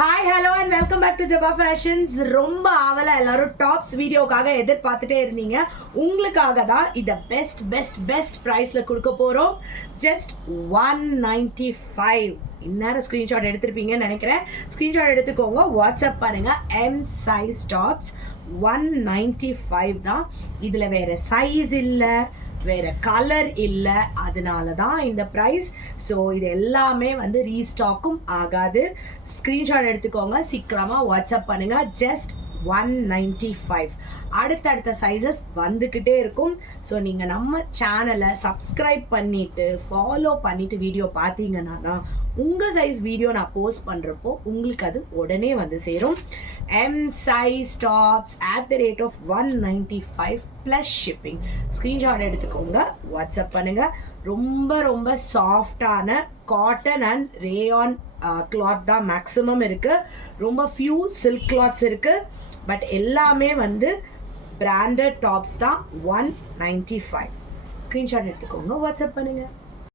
Hi hello and welcome back to Jaba fashions. ரொம்ப ஆவலா எல்லாரும் டாப்ஸ் வீடியோக்காக எதிர்பார்த்துட்டே இருந்தீங்க. உங்களுக்காக தான் இதை பெஸ்ட் ப்ரைஸில் கொடுக்க போகிறோம். ஜஸ்ட் 195. இந்நேரம் ஸ்க்ரீன்ஷாட் எடுத்திருப்பீங்கன்னு நினைக்கிறேன். ஸ்க்ரீன்ஷாட் எடுத்துக்கோங்க, வாட்ஸ்அப் பண்ணுங்கள். எம் சைஸ் டாப்ஸ் 195 தான். இதில் வேறு சைஸ் இல்லை, வேறு கலர் இல்லை, அதனால தான் இந்த ப்ரைஸ். ஸோ இது எல்லாமே வந்து ரீஸ்டாக்கும் ஆகாது. ஸ்க்ரீன்ஷாட் எடுத்துக்கோங்க, சீக்கிரமாக வாட்ஸ்அப் பண்ணுங்கள். ஜஸ்ட் 195. அடுத்தடுத்த சைஸஸ் வந்துக்கிட்டே இருக்கும். ஸோ நீங்கள் நம்ம சேனலை சப்ஸ்கிரைப் பண்ணிவிட்டு ஃபாலோ பண்ணிவிட்டு வீடியோ பார்த்தீங்கன்னா தான் உங்கள் சைஸ் வீடியோ நான் போஸ்ட் பண்ணுறப்போ உங்களுக்கு அது உடனே வந்து சேரும். M size tops @ 195 plus shipping. Screenshot எடுத்துக்கோங்க, வாட்ஸ்அப் பண்ணுங்கள். ரொம்ப சாஃப்டான காட்டன் அண்ட் ரேயான் கிளாத் தான் மேக்ஸிமம் இருக்குது. ரொம்ப ஃபியூ சில்க் கிளாத்ஸ் இருக்குது, பட் எல்லாமே வந்து பிராண்டட் டாப்ஸ் தான். 195. ஸ்க்ரீன்ஷாட் எடுத்துக்கோங்க, வாட்ஸ்அப் பண்ணுங்கள்.